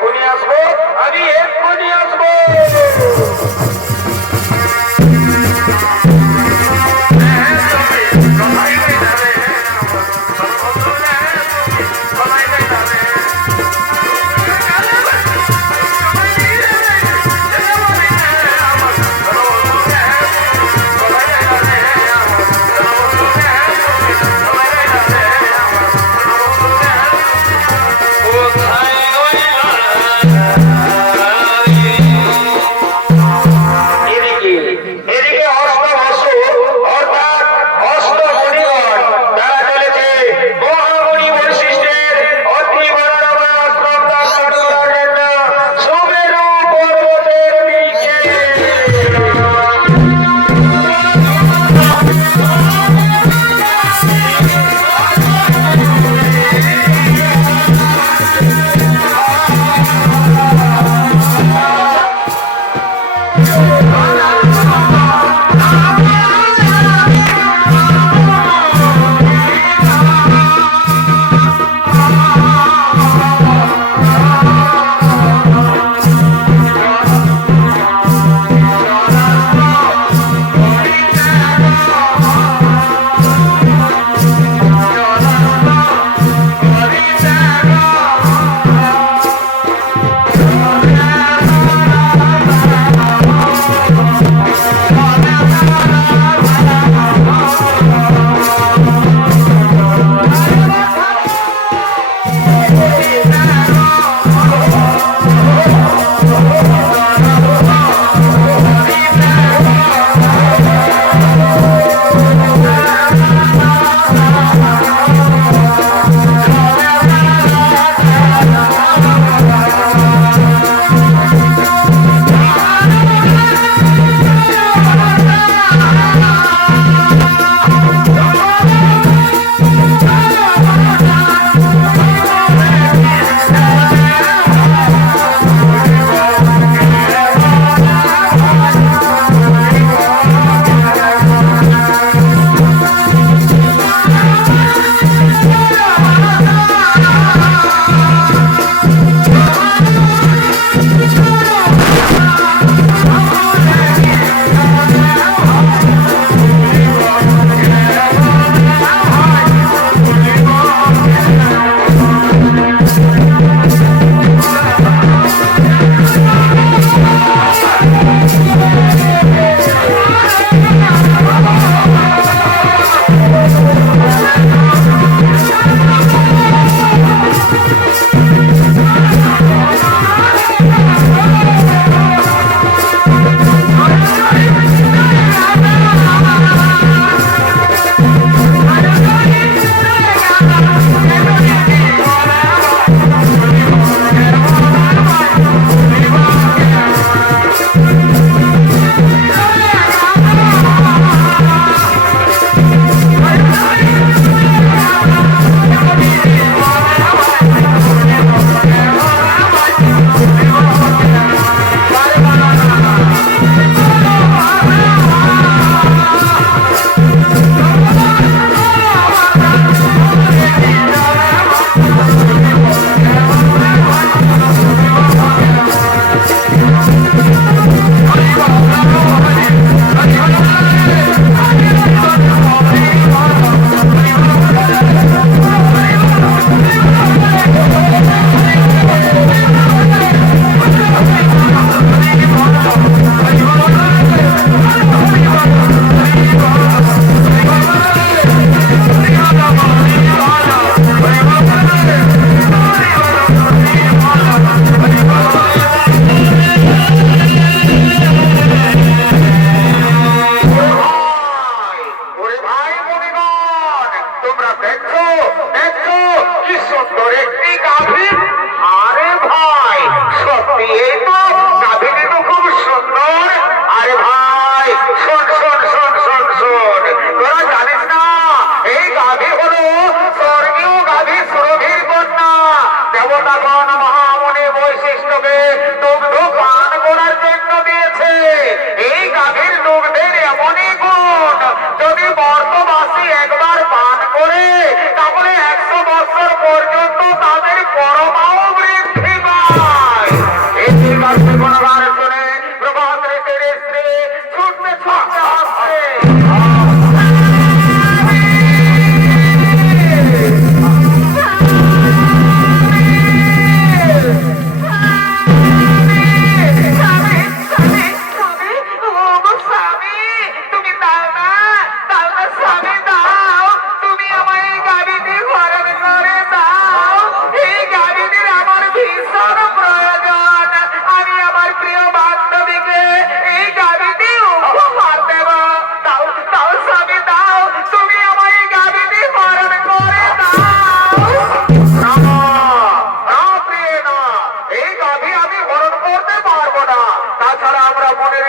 ঘুরে আসবে।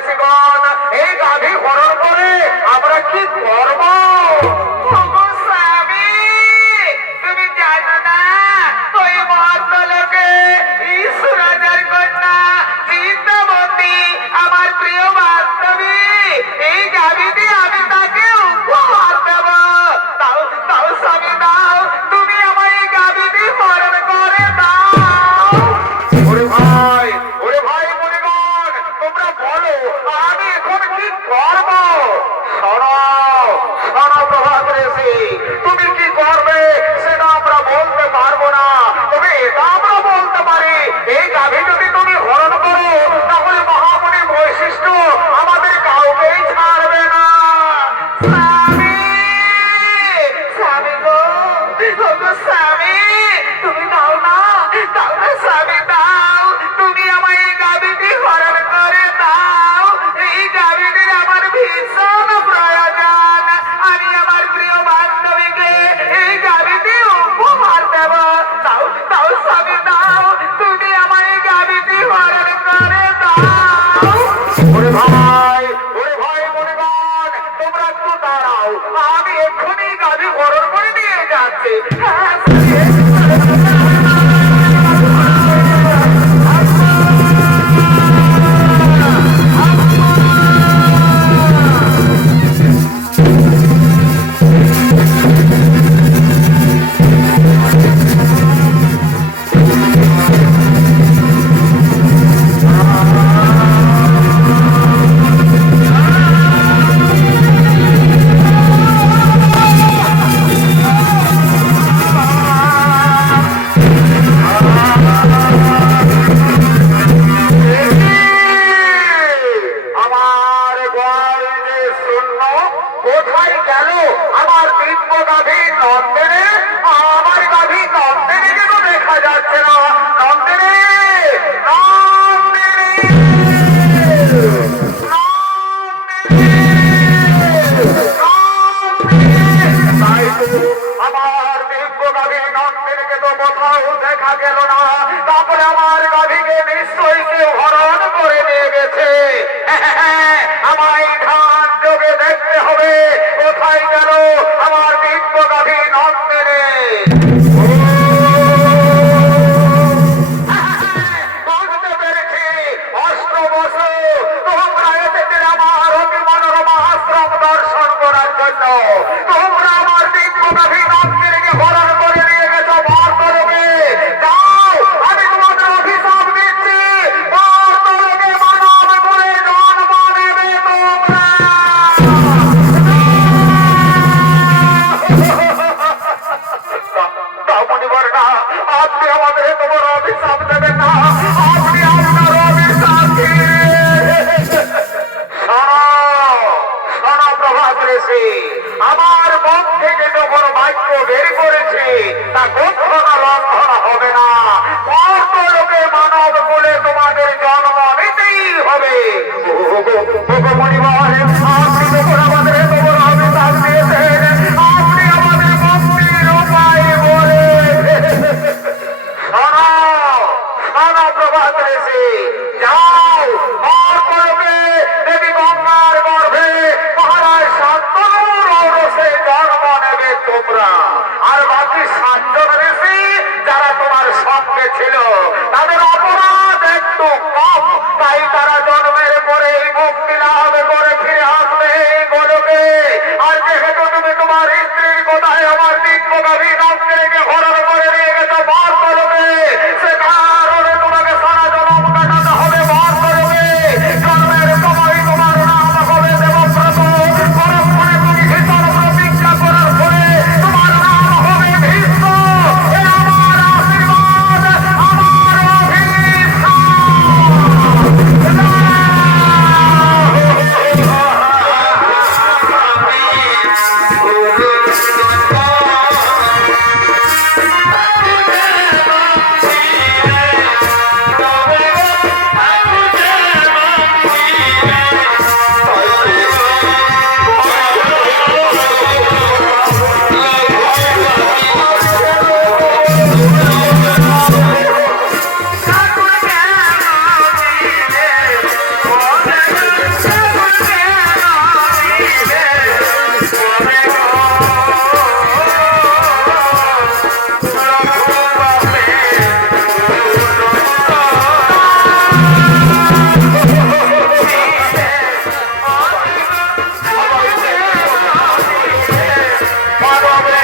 Jessica. পাওয়া গেল না। তারপরে আমার গাভীকে নিশ্চয়ই কেউ হরণ করে নিয়ে গেছে। হ্যাঁ Bravo,